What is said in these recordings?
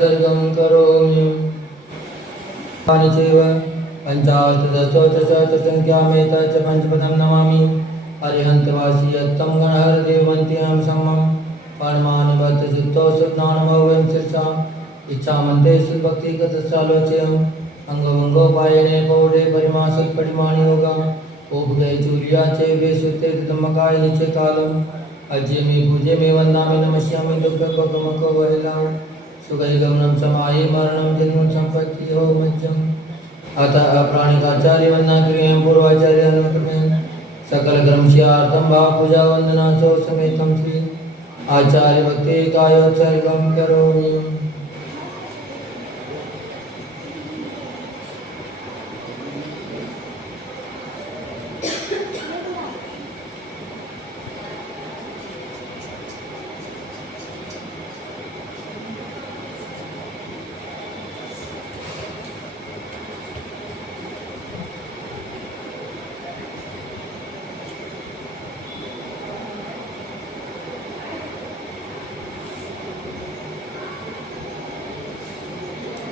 सर्गं करोमि चैव पञ्चाशतसहस्रसहस्रसङ्ख्यामेतत् च पञ्चपदं नमामि अरिहन्तवासी यत्तं गणहरदेवन्त्यं समं परमानि बद्धचित्तो सुज्ञानमौवयं शिरसा इच्छामन्ते सुभक्तिगतसालोच्यम् अङ्गभङ्गोपायने पौडे परिमासत्परिमाणि योगम् ओपगय चूलिया चैवे सुते धम्मकाय निचे कालम् अज्य मे पूजे मे वन्दामि नमस्यामि दुर्गमको वहिलां सुगैगमनं समाये मरणं जन्म सम्पत्ति हो मज्जम् अतः अप्राणिकाचार्य वंदना क्रियं पूर्वाचार्य अनुमतमें सकल कर्मस्यार्थं भाव पूजा वंदना सो समेतं श्री आचार्य भक्ति कायोत्सर्गं करोमि।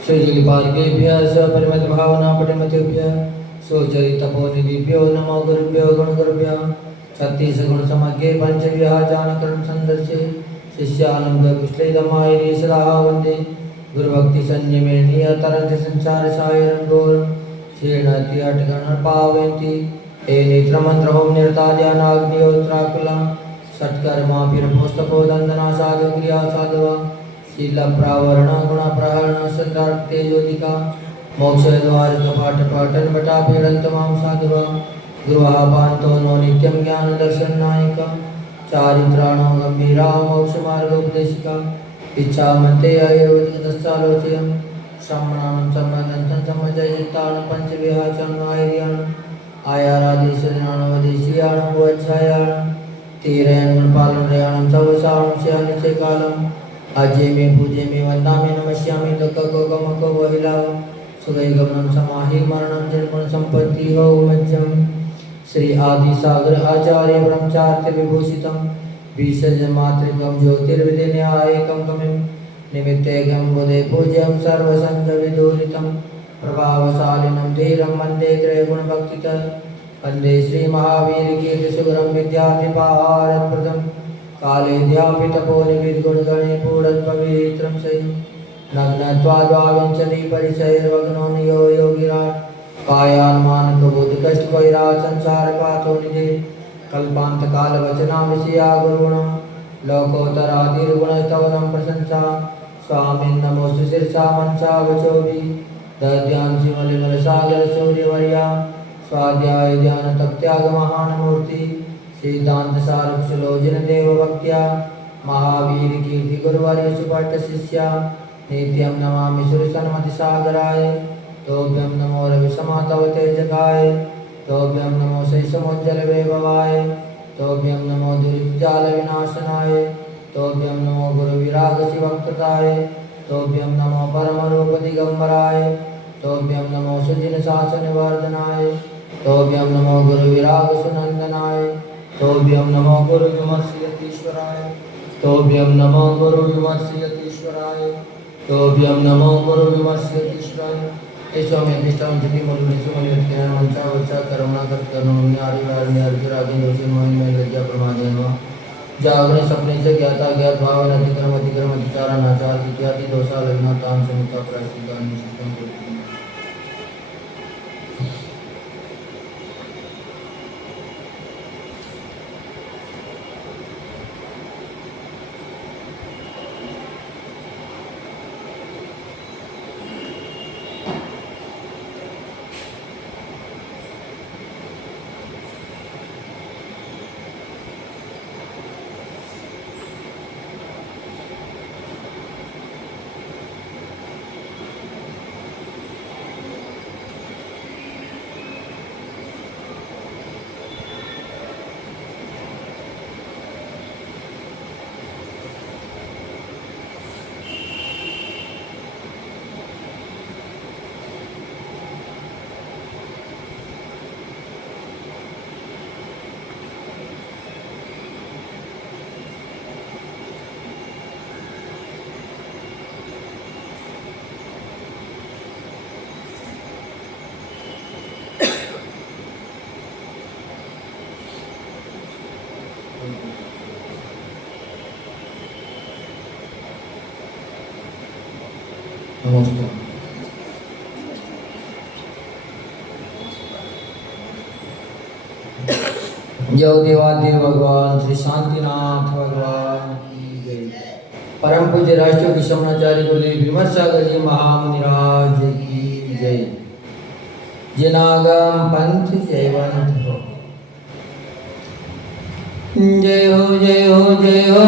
श्रीजुलिपार्केभ्यः सपरिमित भावना पटिमतेभ्यः स्वचरितपोनिधिभ्यो नमो गुरुभ्यो गुणगुरुभ्यः छत्तीस गुण समग्रे पंचव्यः जानकरण संदर्शे शिष्यानंद कुशलेदमायिनी सदा वंदे गुरुभक्ति संयमेनीय तरंत संसार सायरं घोरं क्षीणति अटगण पावयन्ति हे नेत्र मंत्र होम निर्ताद्यानाग्निहोत्राकुलं षट्कर्मा पिरपोस्तपोदंदना साधु क्रिया साधवा शील प्रावरण गुण प्रहरण संदार्थे ज्योतिका मोक्ष द्वार कपाट पाटन बटा पीड़न तमाम साधुवा गुरुः पांतो नो नित्यं ज्ञान दर्शन नायिका चारित्राणो गंभीरा मोक्ष मार्ग उपदेशिका इच्छा मते अयोधितस्सालोचयं श्रमणानं सम्बन्धं समजयितानं पंचविहाचं आयर्यानं आयाराधीशनानं वदेशीयानं वच्छायानं तीरयन् पालनयानं सवसानं श्यानिचे कालम् अज्य मे पूजे मे वंदामि नमस्यामि दुःखको वहिलां सुगैगमनं समाहि मरणं जन्म सम्पत्ति हो मज्जम् श्री आदि सागर आचार्य ब्रह्मचार्य विभूषितं विसर्जमातृकं ज्योतिर्विधिन्यायकं कमिं निमित्तेकं बुधे पूज्यं सर्वसङ्गविदूरितं प्रभावशालिनं धीरं वन्दे त्रयगुणभक्तितः वन्दे श्रीमहावीरकीर्तिसुगरं विद्याधिपारप्रदम् काले ध्यापितपोनिविद्गुणगणे पूरत्पवित्रं सहि नग्नत्वाद्वाविंशति परिसैर्वग्नो नियो योगिराट् कायान्मानप्रबोधकष्टकैराट् संसारपातो निधे कल्पान्तकालवचना विषया गुरुणां लोकोत्तरादिर्गुणस्तवनं प्रशंसा स्वामिन् नमोऽस्तु शिरसा मनसा वचोभिः दद्यां शिवलिमलसागरशौर्यवर्या स्वाध्याय ध्यानतप्त्यागमहानमूर्ति सिद्धांत सारकुशलोचन देव भक्त्या महावीर कीर्ति गुरुवर्य सुभट्ट शिष्या नित्यं नमामि सुरसन्मति सागराय तोभ्यं नमो रविसमातव तेजकाय तोभ्यं नमो शैसमोज्जल वैभवाय तोभ्यं नमो दुरितजाल विनाशनाय तोभ्यं नमो गुरुविराग शिवक्तताय तोभ्यं नमो परमरूप दिगंबराय तोभ्यं नमो सुजिन शासन वर्धनाय तोभ्यं नमो गुरुविराग सुनंदनाय तोभ्यं नमो गुरुविमर्शयतीश्वराय तोभ्यं नमो गुरुविमर्शयतीश्वराय तोभ्यं नमो गुरुविमर्शयतीश्वराय ईश्वमें निष्ठां जति मूलमें सुमनिवत्यान मंचा वचा करुणाकर करुणारि वारण्य अर्जुरागि दोषि मोहि में लज्जा प्रमादेन जागरण सपने से ज्ञाता ज्ञात भाव अधिक्रम अधिचारण आचार इत्यादि दोषा लग्न ताम समुता प्रायश्चित निश्चितं नमस्ते। जय देवादेव भगवान श्री शांतिनाथ भगवान की जय। परम पूज्य राष्ट्रीय विश्वनाचार्य गुरुदेव विमर्श सागर जी महामुनिराज की जय। जनागम पंथ जयवंत हो। जय हो जय हो जय हो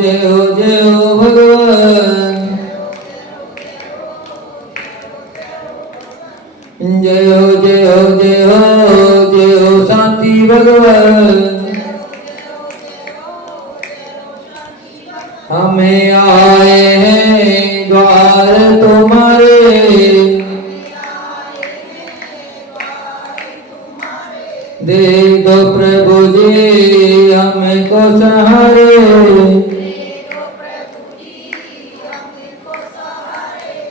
जय हो जय हो भगवान। जय हो जय हो जय हो जय हो शांति भगवान। हमें आए हैं द्वार तुम्हारे, दे दो प्रभु जी हमको सहारे।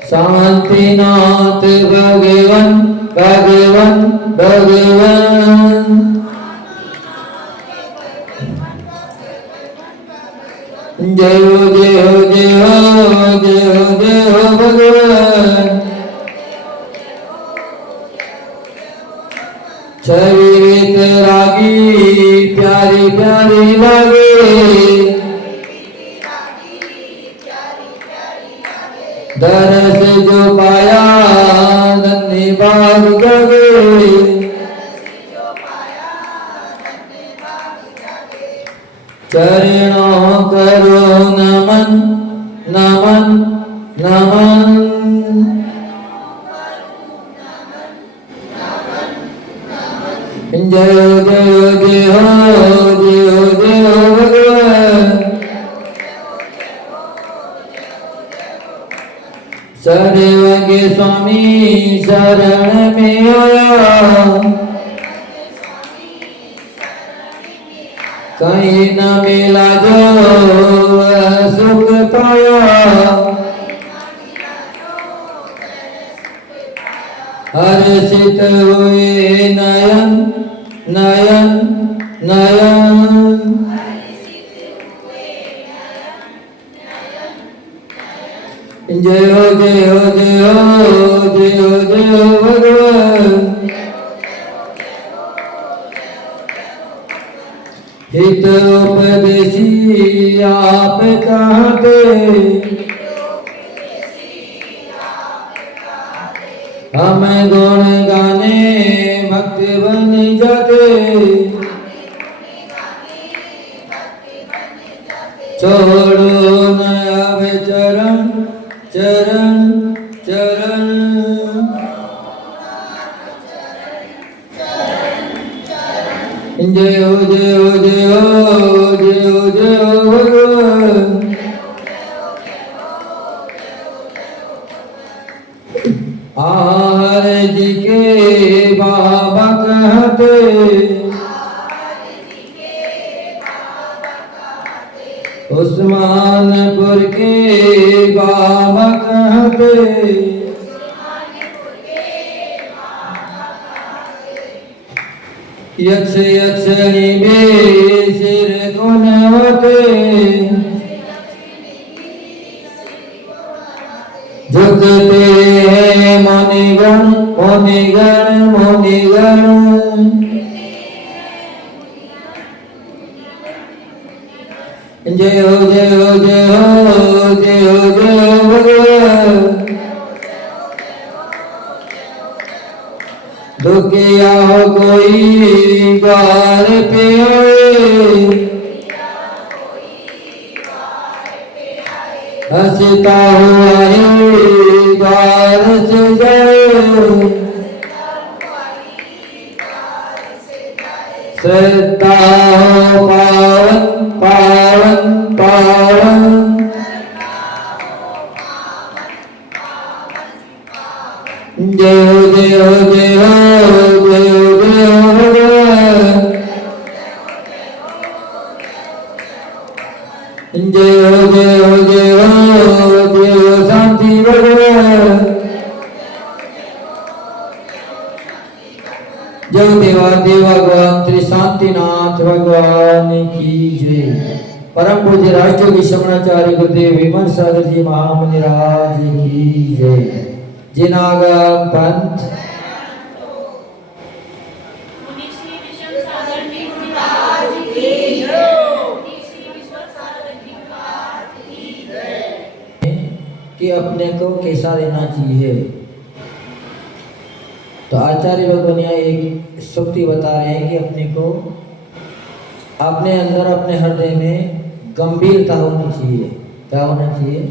शांतिनाथ भगवान भगवान भगवान। जय हो जय हो जय हो जय हो जय हो भगवान। शरीर रागी प्यारी प्यारी लागे, दरस जो पाया धन्य भाग जगे। चरणों करो नमन नमन नमन। जय हो जय हो जय हो जय हो जय हो भगवान। सर्व के स्वामी शरण में आया, कहीं न मिला जो सुख पाया। हर्षित हुए नयन नयन नयन। जय हो जय हो जय हो जय हो जय हो भगवान। हित उपदेशी आप कहते, हम गुण गाने भक्त बन जाते। छोड़ो न अब चरण चरण चरण। जय हो जय हो जय हो जय हो जय हो भगवान। आहर जी के बाबा कहते, उस्मानपुर के बाबा कहते। यक्ष यक्षिणी में सिर को नवाते, झुकते हैं मुनिगण मुनिगण मुनिगण। जय हो जय हो जय हो जय हो जय हो भगवान। दुखिया हो कोई द्वार पे आए, हंसता हुआ ही द्वार से जाए। श्रद्धा हो पावन पावन पावन। जय हो जय हो जय हो जय हो जय हो भगवान। जय हो जय हो जय हो जय हो शांति भगवान। जय देवा देवा भगवान श्री शांतिनाथ भगवान की जय। परम पूज्य राष्ट्रीय विश्वनाचार्य गुरुदेव विमल सागर जी महामुनिराज की जय। जिनागम पंथ कि अपने को कैसा रहना चाहिए। तो आचार्य भगवान एक सूक्ति बता रहे हैं कि अपने को अपने अंदर अपने हृदय में गंभीरता होनी चाहिए। क्या होना चाहिए?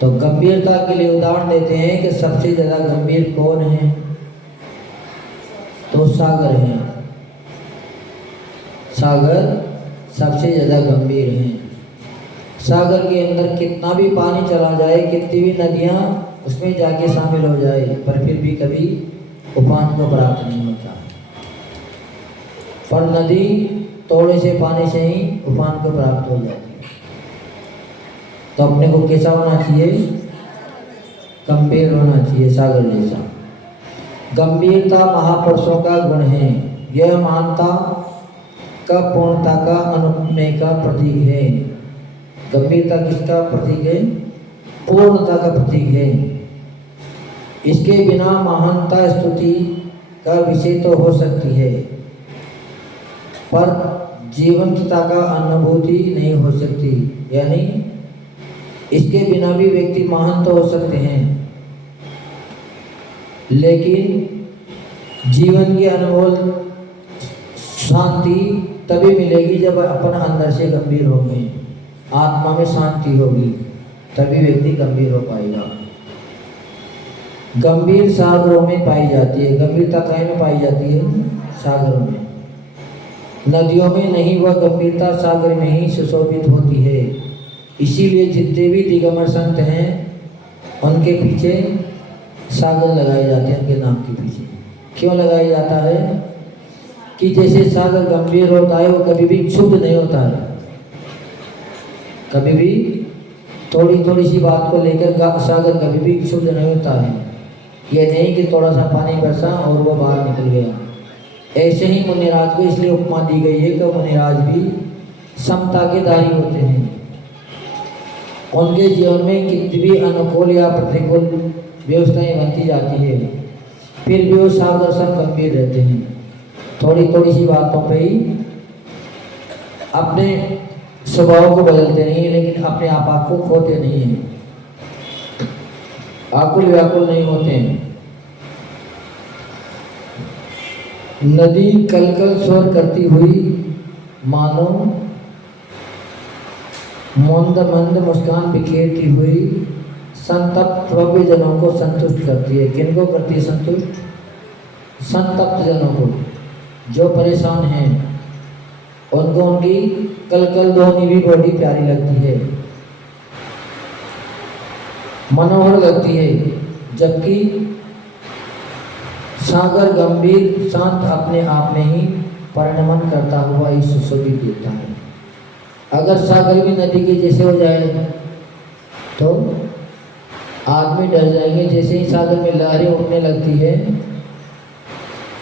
तो गंभीरता के लिए उदाहरण देते हैं कि सबसे ज्यादा गंभीर कौन है? तो सागर है। सागर सबसे ज्यादा गंभीर है। सागर के अंदर कितना भी पानी चला जाए, कितनी भी नदियां उसमें जाके शामिल हो जाए, पर फिर भी कभी उफान को प्राप्त नहीं होता। पर नदी थोड़े से पानी से ही उफान को प्राप्त हो जाती है। तो अपने को कैसा होना चाहिए? गंभीर होना चाहिए, सागर जैसा। गंभीरता महापुरुषों का गुण है। यह मानता का पूर्णता का अनुपमेय का प्रतीक है। गंभीरता किसका प्रतीक है? पूर्णता का प्रतीक है। इसके बिना महानता स्तुति का विषय तो हो सकती है, पर जीवंतता का अनुभूति नहीं हो सकती। यानी इसके बिना भी व्यक्ति महान तो हो सकते हैं, लेकिन जीवन की अनमोल शांति तभी मिलेगी जब अपन अंदर से गंभीर होंगे, आत्मा में शांति होगी, तभी व्यक्ति गंभीर हो पाएगा। गंभीर सागरों में पाई जाती है। गंभीरता कहीं में पाई जाती है? सागरों में। नदियों में नहीं, वह गंभीरता सागर में ही सुशोभित होती है। इसीलिए जितने भी दिगंबर संत हैं उनके पीछे सागर लगाए जाते हैं। उनके नाम के पीछे क्यों लगाया जाता है? कि जैसे सागर गंभीर होता है, वो कभी भी क्षुब्ध नहीं होता है। कभी भी थोड़ी थोड़ी सी बात को लेकर सागर कभी भी क्षुब्ध नहीं होता है। ये नहीं कि थोड़ा सा पानी बरसा और वो बाहर निकल गया। ऐसे ही मुनिराज को इसलिए उपमा दी गई है कि मुनिराज भी समता के दाई होते हैं। उनके जीवन में कितनी भी अनुकूल या प्रतिकूल व्यवस्थाएं बनती जाती है, फिर भी वो सागर सब गंभीर रहते हैं। थोड़ी थोड़ी सी बातों पे ही अपने स्वभाव को बदलते नहीं, लेकिन अपने आप को खोते नहीं हैं, आकुल व्याकुल नहीं होते हैं। नदी कलकल स्वर करती हुई मानो मंद मंद मुस्कान बिखेरती हुई संतप्त भव्य जनों को संतुष्ट करती है। किनको करती है संतुष्ट? संतप्त जनों को, जो परेशान हैं उनको उनकी कलकल ध्वनि भी बड़ी प्यारी लगती है, मनोहर लगती है। जबकि सागर गंभीर शांत अपने आप में ही परिणमन करता हुआ ही सुशोभित देता है। अगर सागर भी नदी के जैसे हो जाए तो आदमी डर जाएंगे। जैसे ही सागर में लहरें उठने लगती है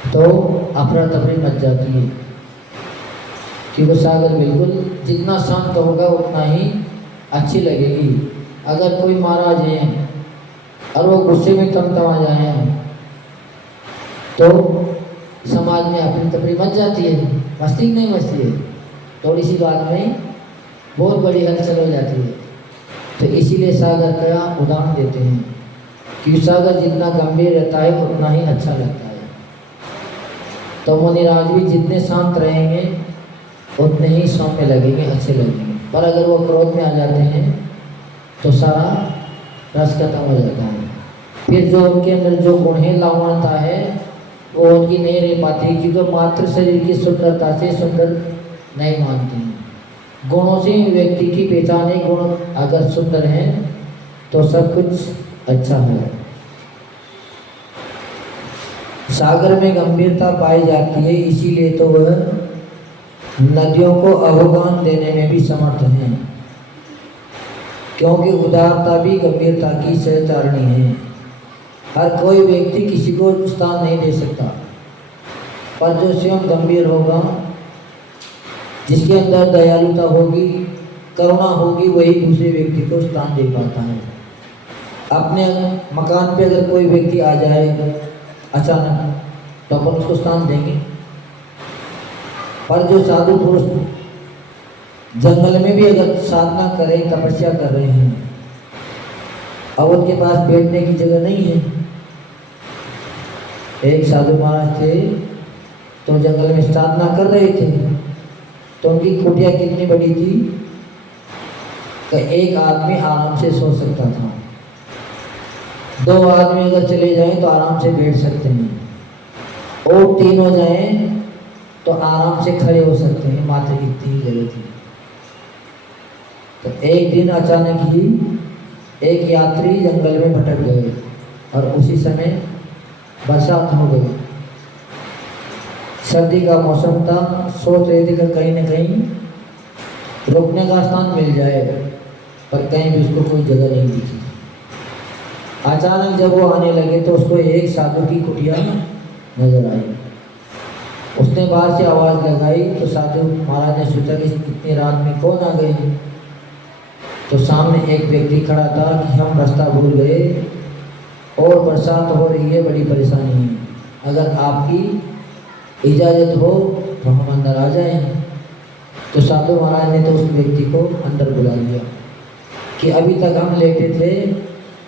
तो अफरा तफरी मच जाती है, कि वो सागर बिल्कुल जितना शांत होगा उतना ही अच्छी लगेगी। अगर कोई महाराज है और वो गुस्से में तमतमा जाए तो समाज में अपनी तफरी मच जाती है। मस्ती नहीं मचती है, थोड़ी सी बात में बहुत बड़ी हलचल हो जाती है। तो इसीलिए सागर का उदाहरण देते हैं कि सागर जितना गंभीर रहता है उतना ही अच्छा लगता है। तो मुनिराज भी जितने शांत रहेंगे उतने ही सौम्य लगेंगे, अच्छे लगेंगे। पर अगर वो क्रोध में आ जाते हैं तो सारा रस खत्म हो जाता है। फिर जो उनके अंदर जो गुण है, लावणता है, वो उनकी नहीं रह पाती, क्योंकि मात्र शरीर की सुंदरता से सुंदर नहीं मानते हैं। गुणों से व्यक्ति की पहचान है। गुण अगर सुंदर हैं तो सब कुछ अच्छा है। सागर में गंभीरता पाई जाती है, इसीलिए तो वह नदियों को अवगान देने में भी समर्थ हैं, क्योंकि उदारता भी गंभीरता की सहचारणी है। हर कोई व्यक्ति किसी को स्थान नहीं दे सकता, पर जो स्वयं गंभीर होगा, जिसके अंदर दयालुता होगी, करुणा होगी, वही दूसरे व्यक्ति को स्थान दे पाता है। अपने मकान पे अगर कोई व्यक्ति आ जाए अचानक, तो अपन उसको स्थान देंगे। पर जो साधु पुरुष जंगल में भी अगर साधना करें, तपस्या कर रहे हैं, अब उनके पास बैठने की जगह नहीं है। एक साधु महाराज थे, तो जंगल में साधना कर रहे थे, तो उनकी कुटिया कितनी बड़ी थी कि एक आदमी आराम से सो सकता था। 2 आदमी अगर चले जाएं तो आराम से बैठ सकते हैं, और 3 हो जाएं तो आराम से खड़े हो सकते हैं, मात्र इतनी ही जगह थी। तो एक दिन अचानक ही एक यात्री जंगल में भटक गए, और उसी समय बरसात हो गई। सर्दी का मौसम था, सोच रहे थे कि कहीं न कहीं रुकने का स्थान मिल जाए, पर कहीं भी उसको कोई जगह नहीं दिखी। अचानक जब वो आने लगे तो उसको एक साधु की कुटिया नजर आई। उसने बाहर से आवाज़ लगाई, तो साधु महाराज ने सोचा कि इतनी रात में कौन आ गए। तो सामने एक व्यक्ति खड़ा था कि हम रास्ता भूल गए और बरसात हो रही है, बड़ी परेशानी है, अगर आपकी इजाज़त हो तो हम अंदर आ जाएं। तो साधु महाराज ने तो उस व्यक्ति को अंदर बुला लिया कि अभी तक हम लेटे थे,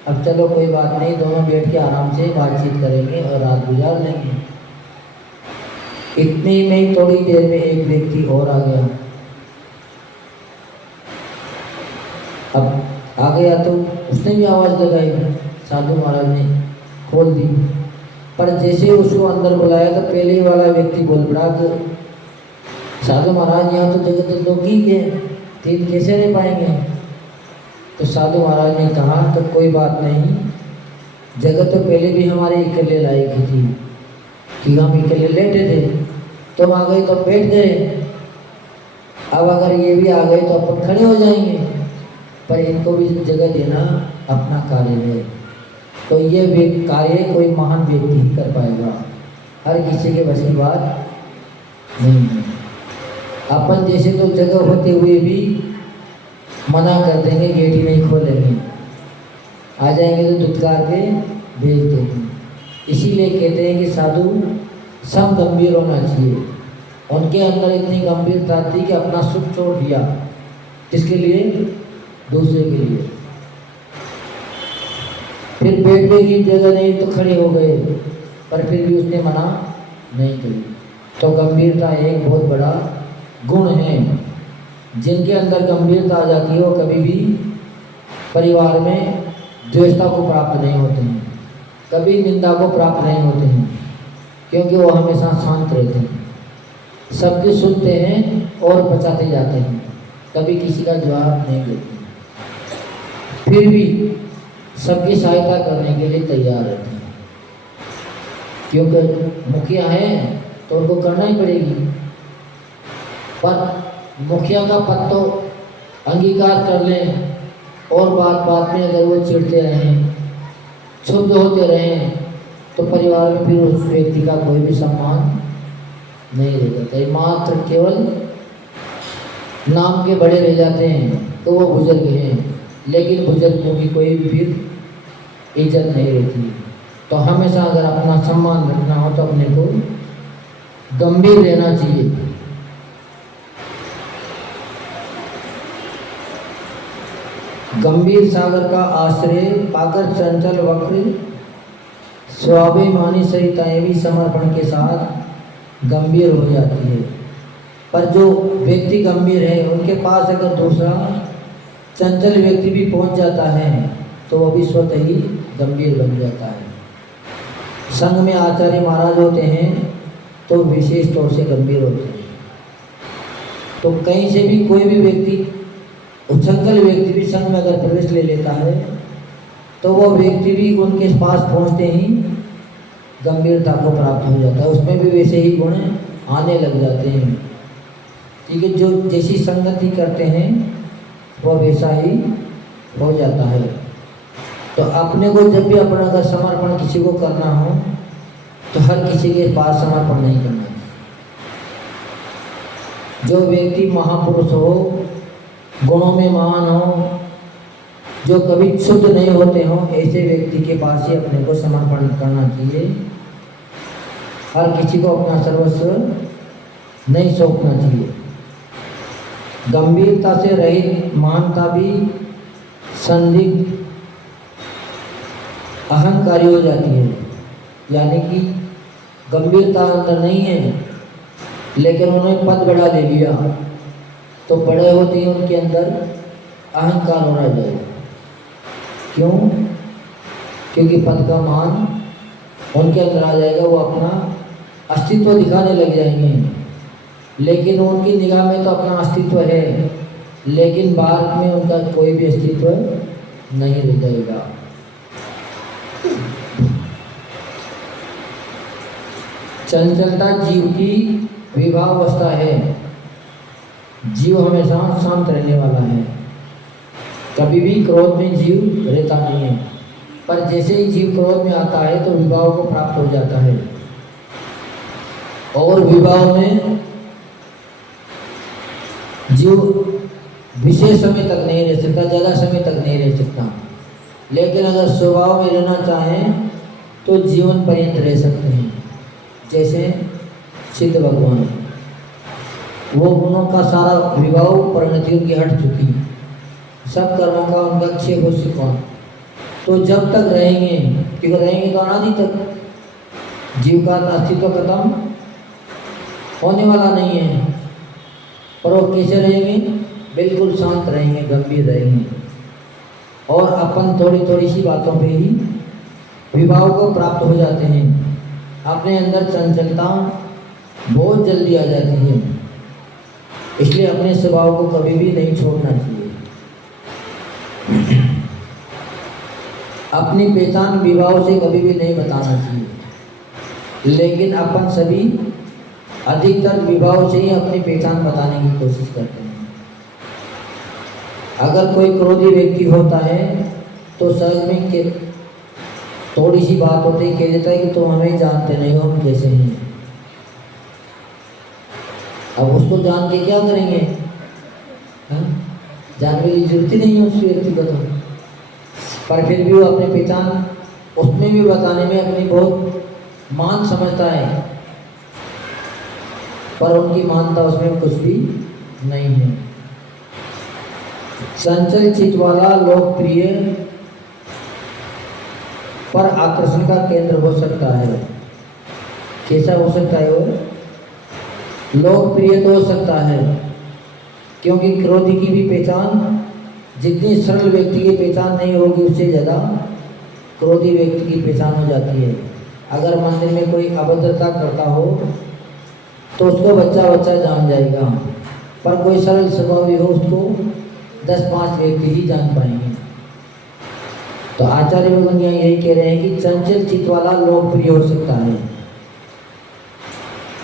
अब चलो कोई बात नहीं, दोनों बैठ के आराम से बातचीत करेंगे और रात गुजार लेंगे। इतनी में ही थोड़ी देर में एक व्यक्ति और आ गया। अब आ गया तो उसने भी आवाज़ लगाई, साधु महाराज ने खोल दी, पर जैसे उसको अंदर बुलाया तो पहले वाला व्यक्ति बोल पड़ा कि साधु महाराज यहाँ तो जगह तो 2 की है, 3 कैसे रह पाएंगे। तो साधु महाराज ने कहा तो कोई बात नहीं, जगह तो पहले भी हमारे इकल्ले लाई की थी कि हम इकल्ले लेटे थे, तुम आ गए तो बैठ गए, अब अगर ये भी आ गए तो अपन खड़े हो जाएंगे, पर इनको भी जगह देना अपना कार्य है। तो ये कार्य कोई महान व्यक्ति ही कर पाएगा, हर किसी के बस की बात नहीं है। अपन जैसे तो जगह होते हुए भी मना कर देंगे, गेट ही नहीं खोलेंगे, आ जाएंगे तो दुत्कार के भेज देंगे। इसीलिए कहते हैं कि साधु सम गंभीर होना चाहिए। उनके अंदर इतनी गंभीरता थी कि अपना सुख छोड़ दिया, किसके लिए? दूसरे के लिए। फिर बैठने की जगह नहीं तो खड़े हो गए, पर फिर भी उसने मना नहीं करी। तो गंभीरता एक बहुत बड़ा गुण है। जिनके अंदर गंभीरता आ जाती है वो कभी भी परिवार में द्वेषता को प्राप्त नहीं होते हैं, कभी निंदा को प्राप्त नहीं होते हैं, क्योंकि वो हमेशा शांत रहते हैं, सबकी सुनते हैं और बचाते जाते हैं, कभी किसी का जवाब नहीं देते, फिर भी सबकी सहायता करने के लिए तैयार रहते हैं, क्योंकि मुखिया हैं तो उनको करना ही पड़ेगी। पर मुखिया का पद तो अंगीकार कर लें, और बात बात में अगर वो चिढ़ते रहें, क्षुब्ध होते रहें, तो परिवार में फिर उस व्यक्ति का कोई भी सम्मान नहीं रह जाता। मात्र केवल नाम के बड़े रह जाते हैं, तो वो बुजुर्ग हैं, लेकिन बुजुर्गों की कोई भी फिर इज्जत नहीं रहती। तो हमेशा अगर अपना सम्मान रखना हो तो अपने को गंभीर रहना चाहिए। गंभीर सागर का आश्रय पाकर चंचल वक्र स्वाभिमानी सरिताएं भी समर्पण के साथ गंभीर हो जाती है। पर जो व्यक्ति गंभीर है उनके पास अगर दूसरा चंचल व्यक्ति भी पहुंच जाता है तो वह भी स्वतः ही गंभीर बन जाता है। संघ में आचार्य महाराज होते हैं तो विशेष तौर से गंभीर होते हैं। तो कहीं से भी कोई भी व्यक्ति, उच्छृंखल व्यक्ति भी संघ में अगर प्रवेश ले लेता है तो वो व्यक्ति भी उनके पास पहुंचते ही गंभीरता को प्राप्त हो जाता है, उसमें भी वैसे ही गुण आने लग जाते हैं। ठीक है, जो जैसी संगति करते हैं वह वैसा ही हो जाता है। तो अपने को जब भी अपना अगर समर्पण किसी को करना हो तो हर किसी के पास समर्पण नहीं करना चाहिए। जो व्यक्ति महापुरुष हो, गुणों में महान हो, जो कभी शुद्ध नहीं होते हों, ऐसे व्यक्ति के पास ही अपने को समर्पण करना चाहिए। हर किसी को अपना सर्वस्व नहीं सौंपना चाहिए। गंभीरता से रहित महानता भी संदिग्ध अहंकारी हो जाती है। यानी कि गंभीरता अंदर नहीं है, लेकिन उन्होंने पद बड़ा ले लिया, तो बड़े होते ही उनके अंदर अहंकार हो जाएगा। क्यों? क्योंकि पद का मान उनके अंदर आ जाएगा, वो अपना अस्तित्व दिखाने लग जाएंगे। लेकिन उनकी निगाह में तो अपना अस्तित्व है, लेकिन बाहर में उनका कोई भी अस्तित्व नहीं रह जाएगा। चंचलता जीव की विभावावस्था है। जीव हमेशा शांत रहने वाला है, कभी भी क्रोध में जीव रहता नहीं है। पर जैसे ही जीव क्रोध में आता है तो विभाव को प्राप्त हो जाता है, और विभाव में जीव विशेष समय तक नहीं रह सकता, ज़्यादा समय तक नहीं रह सकता। लेकिन अगर स्वभाव में रहना चाहें तो जीवन पर्यंत रह सकते हैं। जैसे सिद्ध भगवान, वो गुणों का सारा विभाव परिणति उनकी हट चुकी, सब कर्मों का उनका क्षय हो चुका। तो जब तक रहेंगे, क्योंकि रहेंगे तो अनादि तक, जीव का अस्तित्व खत्म होने वाला नहीं है। पर वो कैसे रहेंगे? बिल्कुल शांत रहेंगे, गंभीर रहेंगे, और अपन थोड़ी थोड़ी सी बातों पे ही विभाव को प्राप्त हो जाते हैं। अपने अंदर चंचलता बहुत जल्दी आ जाती है, इसलिए अपने स्वभाव को कभी भी नहीं छोड़ना चाहिए। अपनी पहचान विभाव से कभी भी नहीं बताना चाहिए, लेकिन अपन सभी अधिकतर विभाव से ही अपनी पहचान बताने की कोशिश करते हैं। अगर कोई क्रोधी व्यक्ति होता है तो सहज में के थोड़ी सी बात होती है, कह देता है कि तुम हमें जानते नहीं हो, हम कैसे हैं। अब उसको जान के क्या करेंगे? जानने की जरूरत ही नहीं है उस व्यक्ति को तो। पर फिर भी वो अपनी पहचान उसमें भी बताने में अपनी बहुत मान समझता है, पर उनकी मानता उसमें कुछ भी नहीं है। चंचल चित्त वाला लोकप्रिय पर आकर्षण का केंद्र हो सकता है। कैसा हो सकता है वो? लोकप्रिय तो हो सकता है, क्योंकि क्रोधी की भी पहचान जितनी सरल व्यक्ति की पहचान नहीं होगी, उससे ज़्यादा क्रोधी व्यक्ति की पहचान हो जाती है। अगर मंदिर में कोई अभद्रता करता हो तो उसको बच्चा बच्चा जान जाएगा, पर कोई सरल स्वभावी हो उसको 10-5 व्यक्ति ही जान पाएंगे। तो आचार्य भगवान यही कह रहे हैं कि चंचल चित्त वाला लोकप्रिय हो सकता है,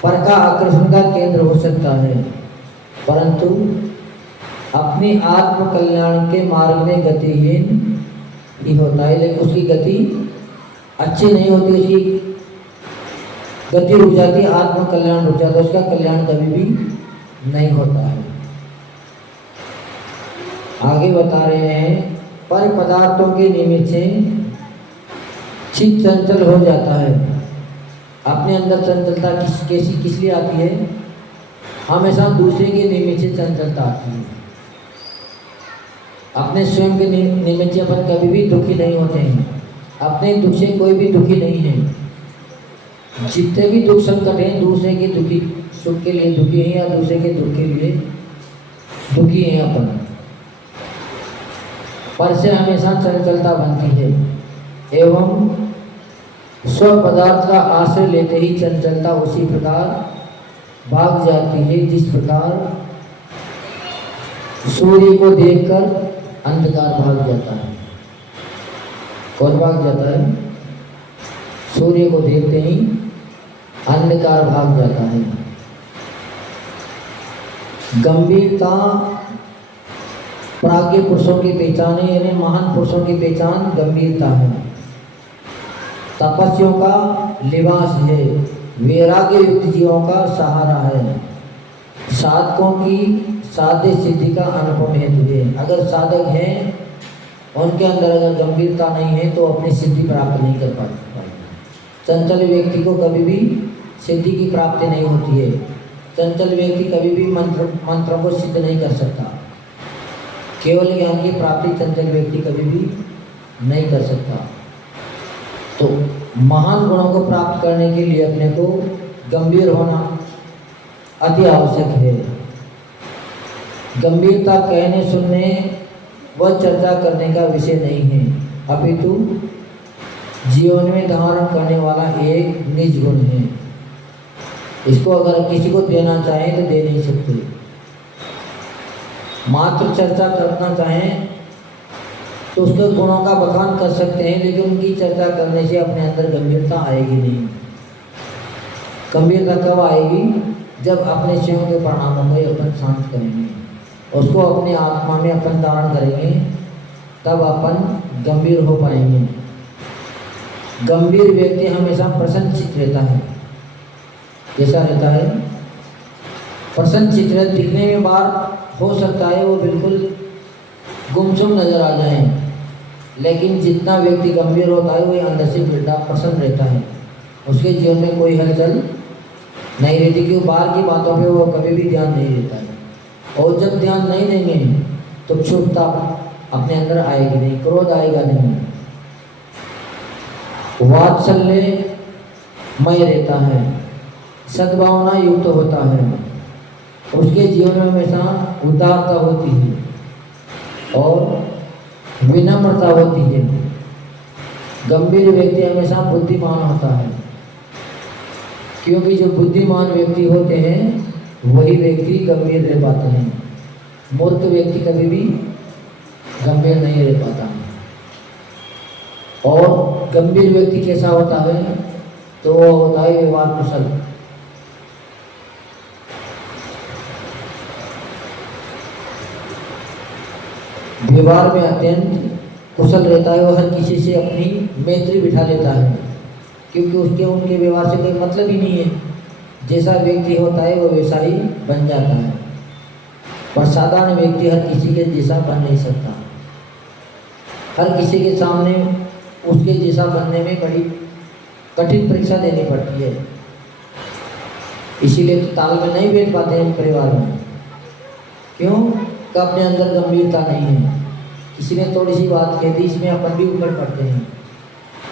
पर का आकर्षण का केंद्र हो सकता है, परंतु अपनी आत्म कल्याण के मार्ग में गतिहीन ही होता है। लेकिन उसकी गति अच्छी नहीं होती, उसकी गति रुक जाती है, आत्म कल्याण रुक जाता है, उसका कल्याण कभी भी नहीं होता है। आगे बता रहे हैं, पर पदार्थों के निमित्त से चित्त चंचल हो जाता है। अपने अंदर चंचलता किस लिए आती है? हमेशा दूसरे के निमित्त से चंचलता आती है। अपने स्वयं के निमित्त से अपन कभी भी दुखी नहीं होते हैं। अपने दुख से कोई भी दुखी नहीं है। जितने भी दुख संकट हैं दूसरे के दुखी सुख के लिए दुखी हैं, या दूसरे के दुख के लिए दुखी हैं अपन। पर से हमेशा चंचलता बनती है, एवं स्व पदार्थ का आश्रय लेते ही चंचलता उसी प्रकार भाग जाती है, जिस प्रकार सूर्य को देखकर अंधकार भाग जाता है। कौन भाग जाता है? सूर्य को देखते ही अंधकार भाग जाता है। गंभीरता प्राज्ञ पुरुषों की पहचान है, यानी महान पुरुषों की पहचान गंभीरता है। तपस्वियों का लिबास है, वैराग्य युक्त जीवों का सहारा है। साधकों की साध्य सिद्धि का अनुपम हेतु है। अगर साधक हैं, उनके अंदर अगर गंभीरता नहीं है तो अपनी सिद्धि प्राप्त नहीं कर पाएंगे। चंचल व्यक्ति को कभी भी सिद्धि की प्राप्ति नहीं होती है। चंचल व्यक्ति कभी भी मंत्रों को सिद्ध नहीं कर सकता। केवल ज्ञान की प्राप्ति चंचल व्यक्ति कभी भी नहीं कर सकता। तो महान गुणों को प्राप्त करने के लिए अपने को गंभीर होना अति आवश्यक है। गंभीरता कहने सुनने व चर्चा करने का विषय नहीं है, अपितु जीवन में धारण करने वाला एक निज गुण है। इसको अगर किसी को देना चाहें तो दे नहीं सकते। मात्र चर्चा करना चाहें तो उसके गुणों का बखान कर सकते हैं, लेकिन उनकी चर्चा करने से अपने अंदर गंभीरता आएगी नहीं। गंभीरता कब आएगी? जब अपने स्वयं के परिणामों को अपन शांत करेंगे, उसको अपने आत्मा में अपन धारण करेंगे, तब अपन गंभीर हो पाएंगे। गंभीर व्यक्ति हमेशा प्रसन्नचित्त रहता है। कैसा रहता है? प्रसन्नचित्त। दिखने में बार हो सकता है वो बिल्कुल गुमसुम नजर आ जाए, लेकिन जितना व्यक्ति गंभीर होता है वो अंदर से बिल्डा प्रसन्न रहता है। उसके जीवन में कोई हलचल नहीं रहती, क्योंकि बाहर की बातों पे वो कभी भी ध्यान नहीं देता है। और जब ध्यान नहीं देंगे तो क्षुब्धता अपने अंदर आएगी नहीं, क्रोध आएगा नहीं, वात्सल्य मय रहता है, सद्भावना युक्त होता है, उसके जीवन में हमेशा उदारता होती है और विनम्रता होती है। गंभीर व्यक्ति हमेशा बुद्धिमान होता है, क्योंकि जो बुद्धिमान व्यक्ति होते हैं वही व्यक्ति गंभीर रह पाते हैं। मूर्ख व्यक्ति कभी भी गंभीर नहीं रह पाता। और गंभीर व्यक्ति कैसा होता है? तो वो होता है व्यवहार कुशल। व्यवहार में अत्यंत कुशल रहता है। वो हर किसी से अपनी मैत्री बिठा लेता है, क्योंकि उसके उनके व्यवहार से कोई मतलब ही नहीं है। जैसा व्यक्ति होता है वो वैसा ही बन जाता है। पर साधारण व्यक्ति हर किसी के जैसा बन नहीं सकता। हर किसी के सामने उसके जैसा बनने में बड़ी कठिन परीक्षा देनी पड़ती है। इसीलिए तो तालमेल नहीं बैठ पाते हैं परिवार में। क्यों? कि अपने अंदर गंभीरता नहीं है। किसी ने थोड़ी सी बात कह दी, इसमें अपन भी ऊपर पड़ते हैं,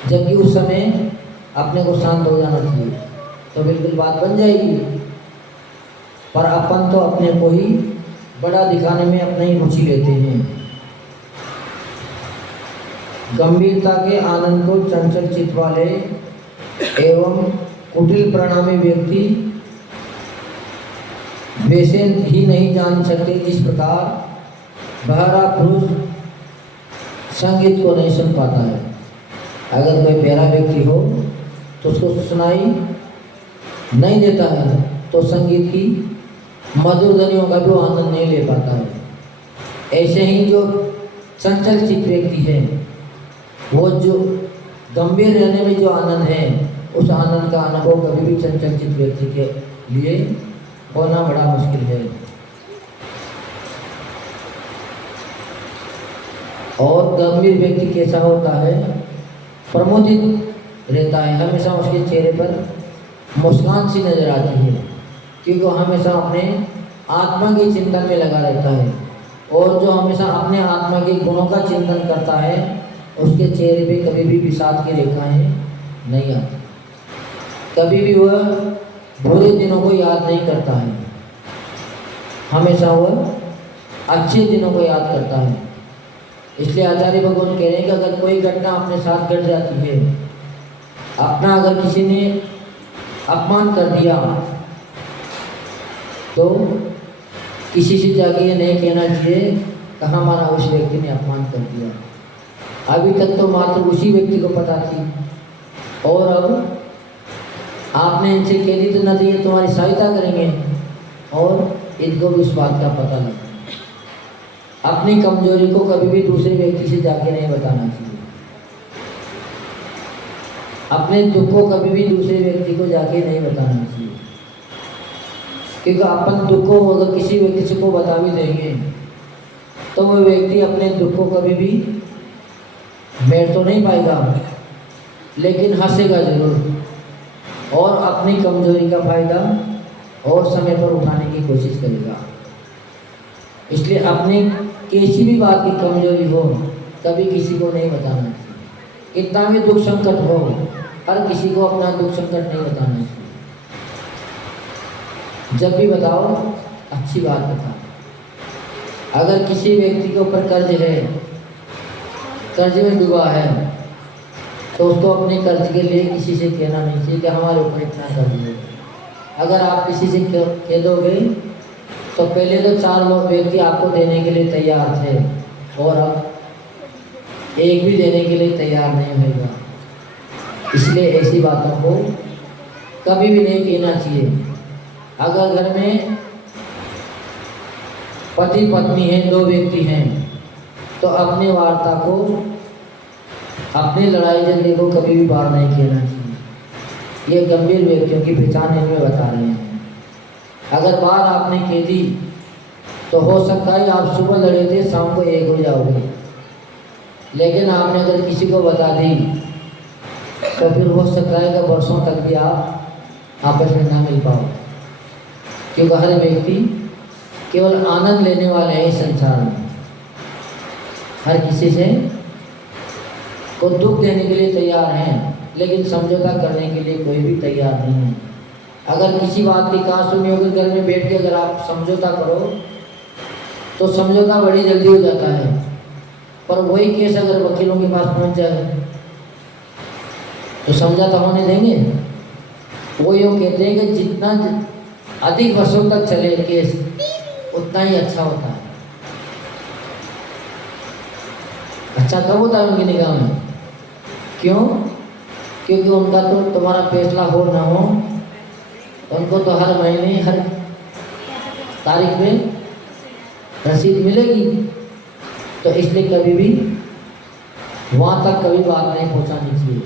जबकि उस समय अपने को शांत हो जाना चाहिए, तो बिल्कुल बात बन जाएगी। पर अपन तो अपने को ही बड़ा दिखाने में अपना ही रुचि लेते हैं। गंभीरता के आनंद को चंचल चित्त वाले एवं कुटिल परिणामी व्यक्ति वैसे ही नहीं जान सकते जिस प्रकार बहरा पुरुष संगीत को नहीं सुन पाता है। अगर कोई बहरा व्यक्ति हो तो उसको सुनाई नहीं देता है, तो संगीत की मधुर ध्वनियों का भी वो आनंद नहीं ले पाता है। ऐसे ही जो चंचल चित्त व्यक्ति है, वो जो गंभीर रहने में जो आनंद है, उस आनंद का अनुभव कभी भी चंचल चित्त व्यक्ति के लिए होना बड़ा मुश्किल है। और गंभीर व्यक्ति कैसा होता है? प्रमोदित रहता है। हमेशा उसके चेहरे पर मुस्कान सी नजर आती है, क्योंकि वो हमेशा अपने आत्मा के चिंतन में लगा रहता है। और जो हमेशा अपने आत्मा के गुणों का चिंतन करता है, उसके चेहरे पे कभी भी विषाद की रेखाएं नहीं आती। कभी भी वह बुरे दिनों को याद नहीं करता है, हमेशा वह अच्छे दिनों को याद करता है। इसलिए आचार्य भगवान कह रहे हैं कि अगर कोई घटना अपने साथ घट जाती है, अपना अगर किसी ने अपमान कर दिया, तो किसी से जाके ये नहीं कहना चाहिए कहाँ हमारा उस व्यक्ति ने अपमान कर दिया। अभी तक तो मात्र उसी व्यक्ति को पता थी, और अब आपने इनसे कह दी तो न तो ये तुम्हारी सहायता करेंगे और इनको भी इस बात का पता लगा। अपनी कमजोरी को कभी भी दूसरे व्यक्ति से जाके नहीं बताना चाहिए। अपने दुख को कभी भी दूसरे व्यक्ति को जाके नहीं बताना चाहिए। क्योंकि अपन दुख को अगर किसी व्यक्ति को बता भी देंगे तो वो व्यक्ति अपने दुख को कभी भी बैठ तो नहीं पाएगा, लेकिन हंसेगा जरूर और अपनी कमजोरी का फायदा और समय पर उठाने की कोशिश करेगा। इसलिए अपनी किसी भी बात की कमजोरी हो कभी किसी को नहीं बताना चाहिए। कितना भी दुख संकट हो हर किसी को अपना दुख संकट नहीं बताना चाहिए। जब भी बताओ अच्छी बात बताओ। अगर किसी व्यक्ति के ऊपर कर्ज है, कर्ज में डूबा है, तो उसको अपने कर्ज के लिए किसी से कहना नहीं चाहिए कि हमारे ऊपर इतना कर्ज है। अगर आप किसी से कह दोगे तो पहले तो 4 लोग व्यक्ति आपको देने के लिए तैयार थे और अब एक भी देने के लिए तैयार नहीं होगा। इसलिए ऐसी बातों को कभी भी नहीं कहना चाहिए। अगर घर में पति पत्नी हैं, 2 व्यक्ति हैं, तो अपनी वार्ता को, अपनी लड़ाई झगड़े को कभी भी बाहर नहीं कहना चाहिए। ये गंभीर व्यक्तियों की पहचान इनमें बता रहे हैं। अगर बाहर आपने कह दी तो हो सकता है आप सुबह लड़े थे शाम को एक हो जाओगे, लेकिन आपने अगर किसी को बता दी तो फिर हो सकता है कि वर्षों तक भी आप आपस में ना मिल पाओ। क्योंकि हर व्यक्ति केवल आनंद लेने वाले हैं इस संसार में। हर किसी से को दुख देने के लिए तैयार हैं, लेकिन समझौता करने के लिए कोई भी तैयार नहीं है। अगर किसी बात की कहा सुनी होगी, घर में बैठ के अगर आप समझौता करो तो समझौता बड़ी जल्दी हो जाता है, पर वही केस अगर वकीलों के पास पहुंच जाए तो समझौता होने देंगे? वो यूँ कहते हैं कि जितना अधिक वर्षों तक चले केस उतना ही अच्छा होता है। अच्छा कब होता है उनकी निगाह में? क्यों? क्योंकि उनका तो तुम्हारा फैसला हो ना हो, उनको तो हर महीने हर तारीख में रसीद मिलेगी। तो इसलिए कभी भी वहाँ तक कभी बात नहीं पहुँचानी चाहिए।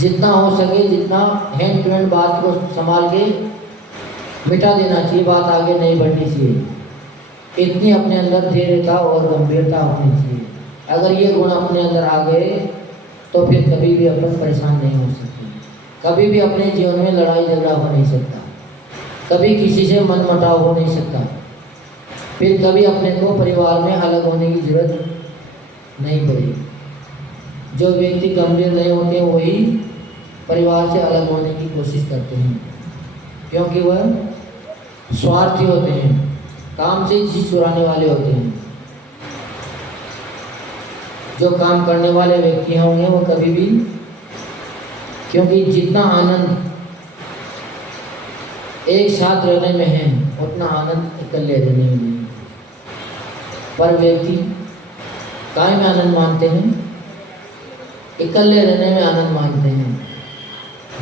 जितना हो सके जितना हैंड टू हैंड बात को संभाल के मिटा देना चाहिए, बात आगे नहीं बढ़नी चाहिए। इतनी अपने अंदर धैर्यता और गंभीरता होनी चाहिए। अगर ये गुण अपने अंदर आ गए तो फिर कभी भी अपन परेशान नहीं हो सकते, कभी भी अपने जीवन में लड़ाई झगड़ा हो नहीं सकता, कभी किसी से मनमुटाव हो नहीं सकता, फिर कभी अपने को परिवार में अलग होने की जरूरत नहीं पड़ेगी। जो व्यक्ति गंभीर नहीं होते वही परिवार से अलग होने की कोशिश करते हैं, क्योंकि वह स्वार्थी होते हैं, काम से चीज चुराने वाले होते हैं। जो काम करने वाले व्यक्ति होंगे वो कभी भी, क्योंकि जितना आनंद एक साथ रहने में है उतना आनंद इकट्ठे रहने में नहीं। पर व्यक्ति काय में आनंद मानते हैं? इकट्ठे रहने में आनंद मानते हैं,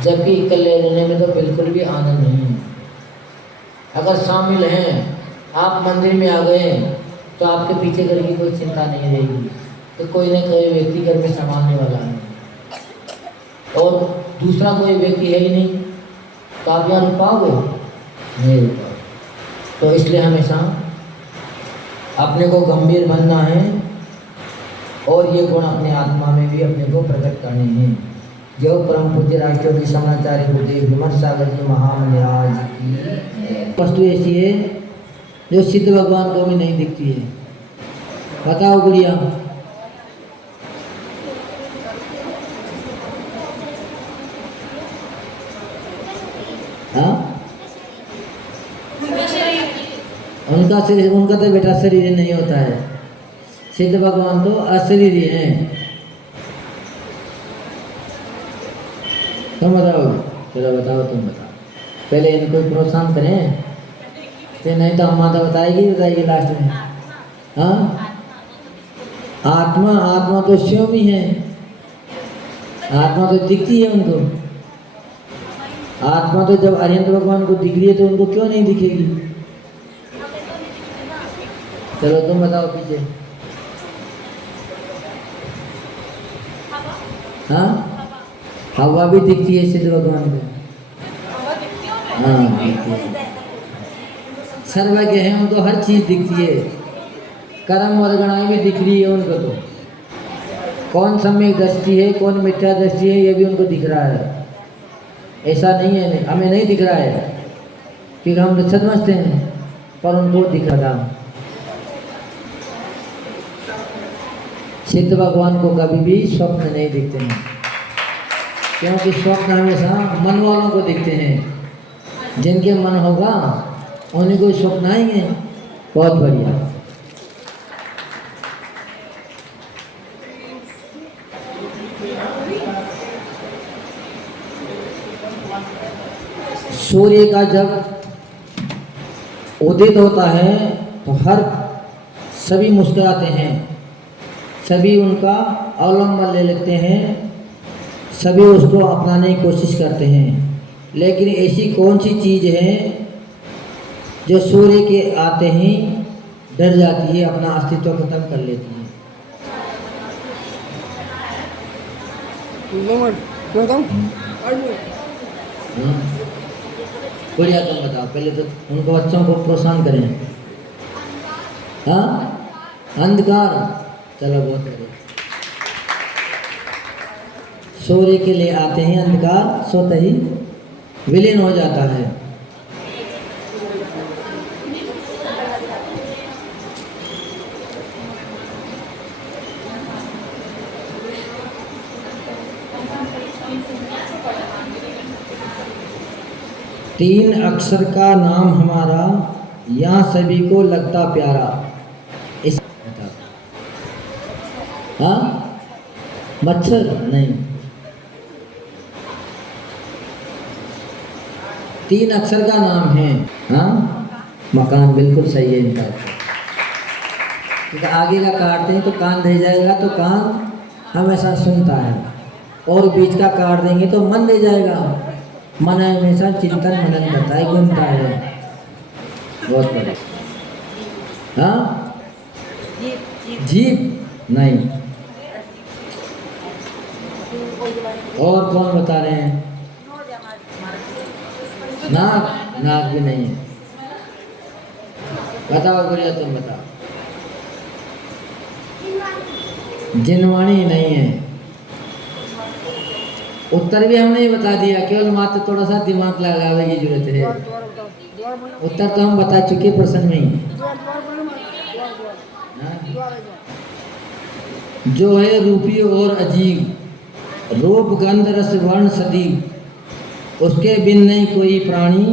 जबकि इकट्ठे रहने में तो बिल्कुल भी आनंद नहीं है। अगर शामिल हैं, आप मंदिर में आ गए तो आपके पीछे घर की कोई चिंता नहीं रहेगी, तो कोई न कोई व्यक्ति घर में संभालने वाला है और दूसरा कोई व्यक्ति है ही नहीं, तो आप यहाँ रुक पाओगे? नहीं रुक पाओगे। तो इसलिए हमेशा अपने को गंभीर बनना है और ये गुण अपने आत्मा में भी अपने को प्रकट करने हैं। जो परम पूज्य राष्ट्रीय समाचार्य गुरुदेव विमर्श सागर जी महाराज की वस्तु ऐसी है जो सिद्ध भगवान को भी नहीं दिखती है। बताओ गुड़िया, हाँ? उनका शरीर, उनका तो बेटा शरीर नहीं होता है। सिद्ध भगवान तो अशरीरी हैं। तुम बताओ, चलो बताओ, तुम बताओ। पहले इनको प्रोत्साहन करें, तो नहीं तो हम माता बताएगी लास्ट में। हाँ, आत्मा, आत्मा तो स्वयं ही है, आत्मा तो दिखती है उनको। आत्मा तो जब अरिहंत भगवान को दिख रही है तो उनको क्यों नहीं दिखेगी? चलो तुम बताओ पीछे। हाँ, हवा भी दिखती है सिद्ध भगवान को। हाँ, सर्वज्ञ हैं, उनको हर चीज़ दिखती है। कर्म और गणाएं भी दिख रही है उनको। तो कौन सम्यक दृष्टि है, कौन मिथ्या दृष्टि है, ये भी उनको दिख रहा है। ऐसा नहीं है, हमें नहीं दिख रहा है क्योंकि हम समझते हैं, पर उनको दिख रहा। सिद्ध भगवान को कभी भी स्वप्न नहीं दिखते हैं, क्योंकि स्वप्न हमेशा मन वालों को दिखते हैं। जिनके मन होगा उन्हीं को स्वप्न आएंगे। बहुत बढ़िया। सूर्य का जब उदित होता है तो सभी मुस्कुराते हैं, सभी उनका अवलंबन ले लेते हैं, सभी उसको अपनाने की कोशिश करते हैं। लेकिन ऐसी कौन सी चीज़ है जो सूर्य के आते ही डर जाती है, अपना अस्तित्व खत्म कर लेती है? बढ़िया, तुम बताओ। पहले तो उनको बच्चों को प्रोत्साहन करें। हाँ, अंधकार। चलो, बहुत बढ़िया। सूर्य के लिए आते हैं, अंधकार स्वतः ही विलीन हो जाता है। तीन अक्षर का नाम हमारा, यहाँ सभी को लगता प्यारा। इस हाँ, मच्छर नहीं, तीन अक्षर का नाम है। हाँ, मकान। बिल्कुल सही है इनका। क्योंकि आगे का काटते हैं तो कान रह जाएगा, तो कान हमेशा सुनता है, और बीच का काट देंगे तो मन रह जाएगा। मन हमेशा चिंतन मनन करता है, घूमता है। बहुत बढ़िया। हाँ, जीभ नहीं। और कौन बता रहे हैं? नाक। नाक भी नहीं है। बताओ गुड़िया, तुम बताओ। जिनवाणी नहीं है। उत्तर भी हमने बता दिया, केवल मात्र थोड़ा सा दिमाग लगाने की जरूरत है। उत्तर तो हम बता चुके प्रश्न में ही। जो है रूपी और अजीब, रूप गंध रस वर्ण सदीव, उसके बिन नहीं कोई प्राणी,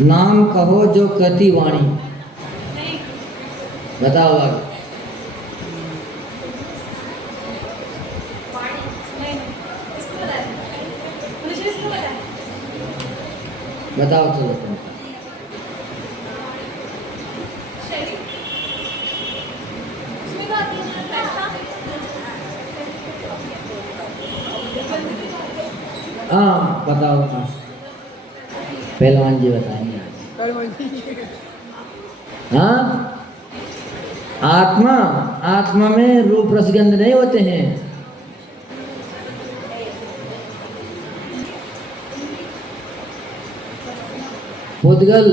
नाम कहो जो कहती वाणी। बताओ आगे। बताओ, चलो तुम। हाँ, बताओ। पहलवान जी बताएंगे। हाँ, आत्मा में रूप रसगंध नहीं होते हैं। पुद्गल।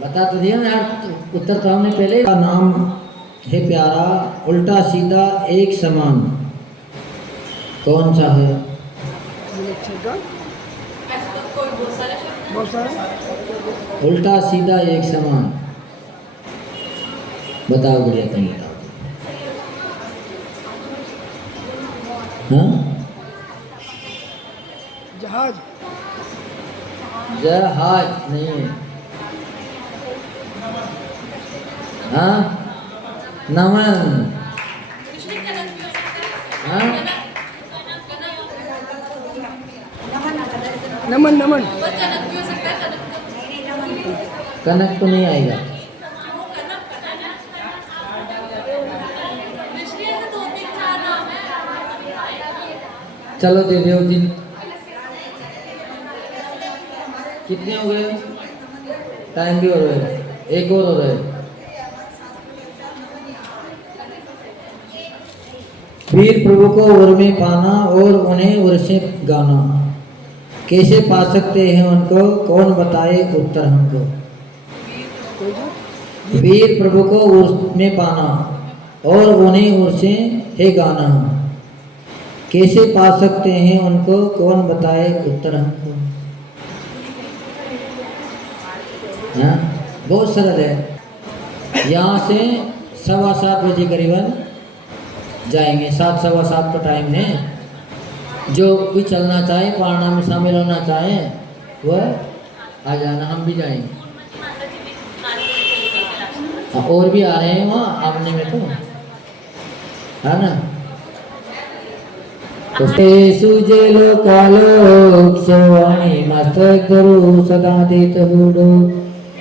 बता तो दिया ना यार, उत्तर तो हमने पहले। का नाम है प्यारा, उल्टा सीधा एक समान, कौन सा है? उल्टा सीधा एक समान। बताओ गुड़िया, तुम बताओ। हाँ, जहाज। जहाज नहीं है। हाँ, नमन। हाँ, नमन। नमन। कनक तो नहीं आएगा। चलो, दे दो दिन। कितने हो गए? टाइम भी हो रहा है, एक और हो रहा है। वीर प्रभु को उर में पाना और उन्हें उर से गाना, कैसे पा सकते हैं उनको, कौन बताए उत्तर हमको। वीर प्रभु को उर्स में पाना और उन्हें उर्से है गाना। कैसे पा सकते हैं उनको, कौन बताए उत्तर हमको। हाँ, बहुत सरल है। यहाँ से 7:15 बजे करीबन जाएंगे। 7:15 का टाइम है। जो भी चलना चाहे, पारणा में शामिल होना चाहे, वह आ जाना, हम भी जाएंगे। और भी आ रहे हैं वहाँ आगने में, तो है ना। तो सुजेलो कालो सोवाणी मस्तक धरू सदा देत हुडो।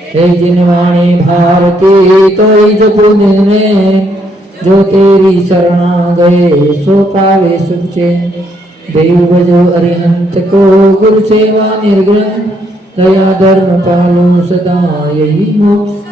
हे जिनवाणी भारती तो जपु में, जो तेरी शरणा गए सो पावे सुख चैन। देव बजो अरिहंत को गुरु सेवा निर्ग्रह, दया धर्म पालो सदा यही मोक्ष।